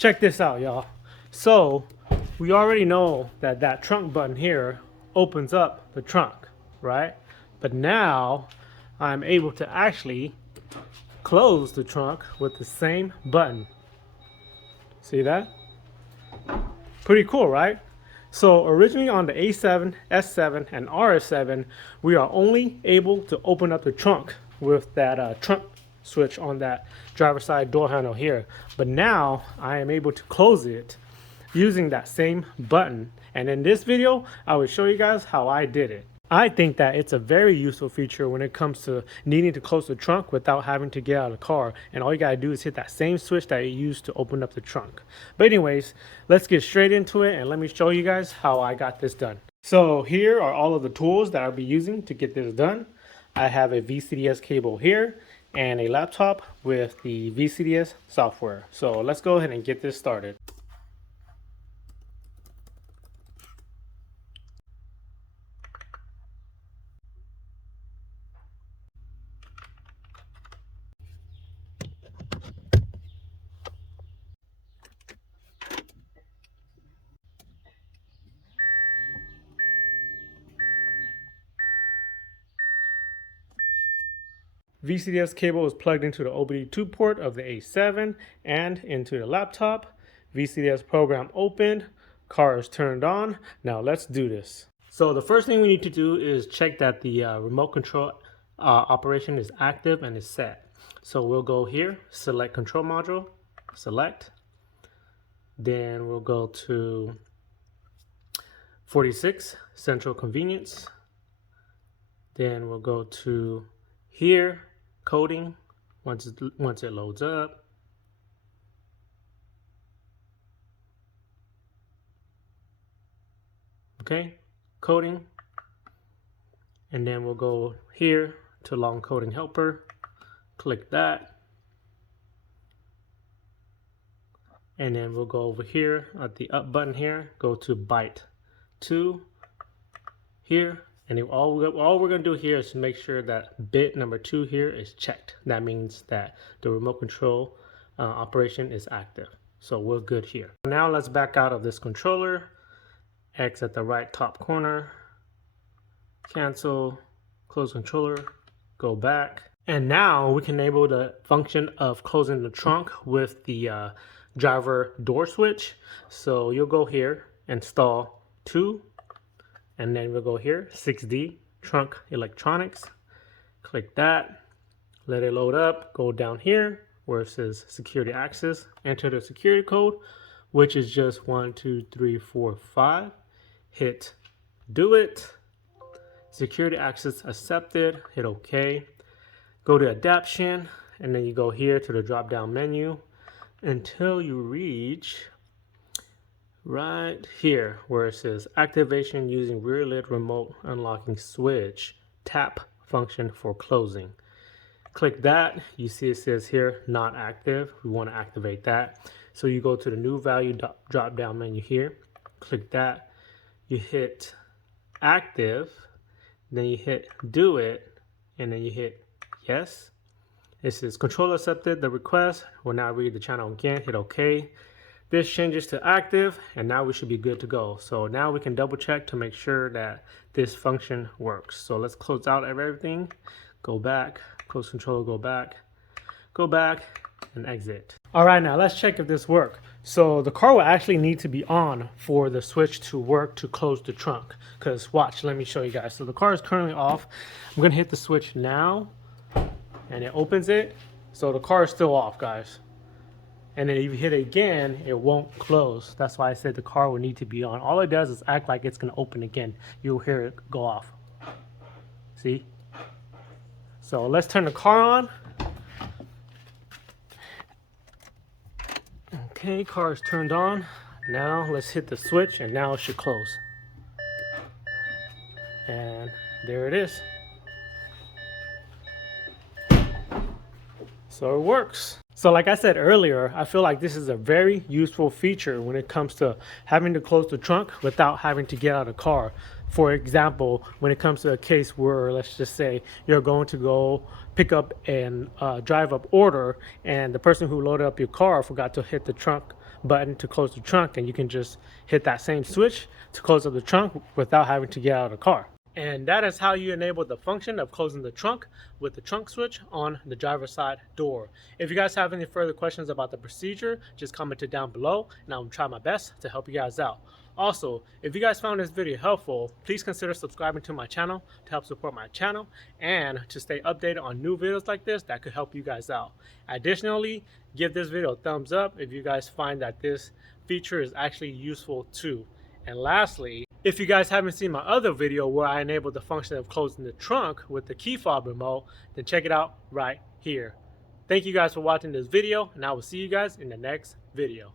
Check this out, y'all. So we already know that that trunk button here opens up the trunk, right? But now I'm able to actually close the trunk with the same button. See that? Pretty cool, right? So originally on the A7, S7, and RS7, we are only able to open up the trunk with that trunk switch on that driver's side door handle here. But now I am able to close it using that same button. And in this video, I will show you guys how I did it. I think that it's a very useful feature when it comes to needing to close the trunk without having to get out of the car. And all you gotta do is hit that same switch that you used to open up the trunk. But anyways, let's get straight into it and let me show you guys how I got this done. So here are all of the tools that I'll be using to get this done. I have a VCDS cable here and a laptop with the VCDS software. So let's go ahead and get this started. VCDS cable is plugged into the OBD2 port of the A7 and into the laptop. VCDS program opened, car is turned on. Now let's do this. So the first thing we need to do is check that the remote control operation is active and is set. So we'll go here, select control module, select. Then we'll go to 46, central convenience. Then we'll go to here, coding, once it loads up. Okay, coding. And then we'll go here to long coding helper, click that. And then we'll go over here at the up button here, go to byte 2 here. And all we're going to do here is make sure that bit number 2 here is checked. That means that the remote control operation is active. So we're good here. Now let's back out of this controller. X at the right top corner. Cancel. Close controller. Go back. And now we can enable the function of closing the trunk with the driver door switch. So you'll go here, install 2. And then we'll go here, 6D, trunk electronics. Click that, let it load up, go down here where it says security access, enter the security code, which is just 1, 2, 3, 4, 5. Hit do it. Security access accepted, hit OK. Go to adaption, and then you go here to the drop down menu until you reach right here where it says activation using rear lid remote unlocking switch, tap function for closing. Click that. You see it says here not active. We want to activate that. So you go to the new value drop down menu here, click that, you hit active, then you hit do it, and then you hit yes. It says controller accepted the request. We'll now read the channel again, hit OK. This changes to active, and now we should be good to go. So now we can double check to make sure that this function works. So let's close out of everything, go back, close controller, go back, and exit. All right, now let's check if this works. So the car will actually need to be on for the switch to work to close the trunk. Because watch, let me show you guys. So the car is currently off. I'm gonna hit the switch now, and it opens it. So the car is still off, guys. And then if you hit it again, it won't close. That's why I said the car will need to be on. All it does is act like it's going to open again. You'll hear it go off. See? So let's turn the car on. Okay, car is turned on. Now let's hit the switch, and now it should close. And there it is. So it works. So like I said earlier, I feel like this is a very useful feature when it comes to having to close the trunk without having to get out of the car. For example, when it comes to a case where, let's just say, you're going to go pick up and drive up order, and the person who loaded up your car forgot to hit the trunk button to close the trunk, and you can just hit that same switch to close up the trunk without having to get out of the car. And that is how you enable the function of closing the trunk with the trunk switch on the driver's side door. If you guys have any further questions about the procedure, just comment it down below and I'll try my best to help you guys out. Also, if you guys found this video helpful, please consider subscribing to my channel to help support my channel and to stay updated on new videos like this that could help you guys out. Additionally, give this video a thumbs up if you guys find that this feature is actually useful too. And lastly, if you guys haven't seen my other video where I enabled the function of closing the trunk with the key fob remote, then check it out right here. Thank you guys for watching this video, and I will see you guys in the next video.